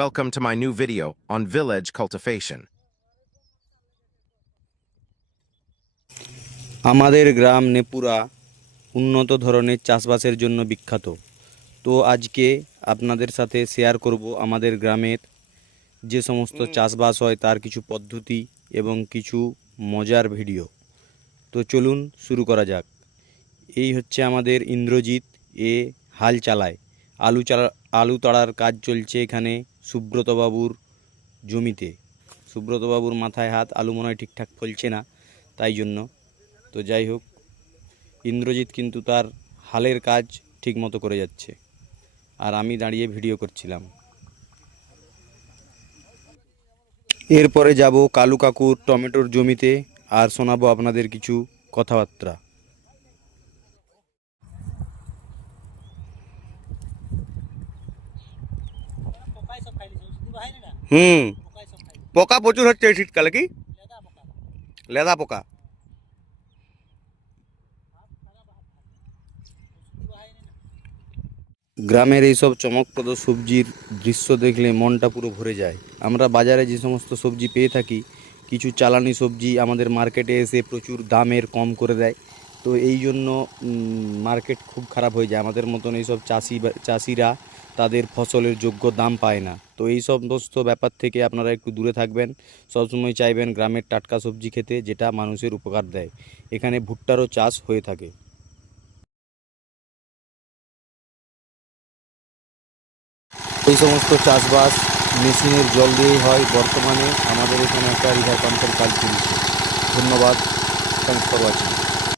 Welcome to my new video on village cultivation. আমাদের গ্রাম নেপুরা উন্নত ধরনের চাষবাসের জন্য বিখ্যাত। তো আজকে আপনাদের সাথে শেয়ার করব আমাদের গ্রামের যে সমস্ত চাষবাস হয় তার কিছু পদ্ধতি এবং কিছু মজার ভিডিও। তো চলুন শুরু করা যাক। এই হচ্ছে আমাদের ইন্দ্রজিৎ, এ হাল চালায়। আলু তাড়ার কাজ চলছে এখানে সুব্রতবাবুর জমিতে। সুব্রতবাবুর মাথায় হাত, আলু মনে হয় ঠিকঠাক ফলছে না, তাই জন্য। তো যাই হোক, ইন্দ্রজিৎ কিন্তু তার হালের কাজ ঠিক মতো করে যাচ্ছে, আর আমি দাঁড়িয়ে ভিডিও করছিলাম। এরপরে যাব কালু কাকুর টমেটোর জমিতে, আর শোনাবো আপনাদের কিছু কথাবার্তা। পোকা প্রচুর হচ্ছে এই শীতকালে, কি লেদা পোকা। গ্রামের এইসব চমকপ্রদ সবজির দৃশ্য দেখলে মনটা পুরো ভরে যায়। আমরা বাজারে যে সমস্ত সবজি পেয়ে থাকি, কিছু চালানি সবজি আমাদের মার্কেটে এসে প্রচুর দামের কম করে দেয়। তো এই জন্য মার্কেট খুব খারাপ হয়ে যায়। আমাদের মতন এইসব চাষিরা তাদের ফসলের যোগ্য দাম পায় না। তো এই সমস্ত ব্যাপার থেকে আপনারা একটু দূরে থাকবেন। সবসময় চাইবেন গ্রামের টাটকা সবজি খেতে, যেটা মানুষের উপকার দেয়। এখানে ভুট্টারও চাষ হয়ে থাকে। এই সমস্ত চাষবাস মেশিনের জল দিয়েই হয়। বর্তমানে আমাদের এখানে একটা রিভার পাম্পের কাজ চলছে। ধন্যবাদ। Thanks for watching.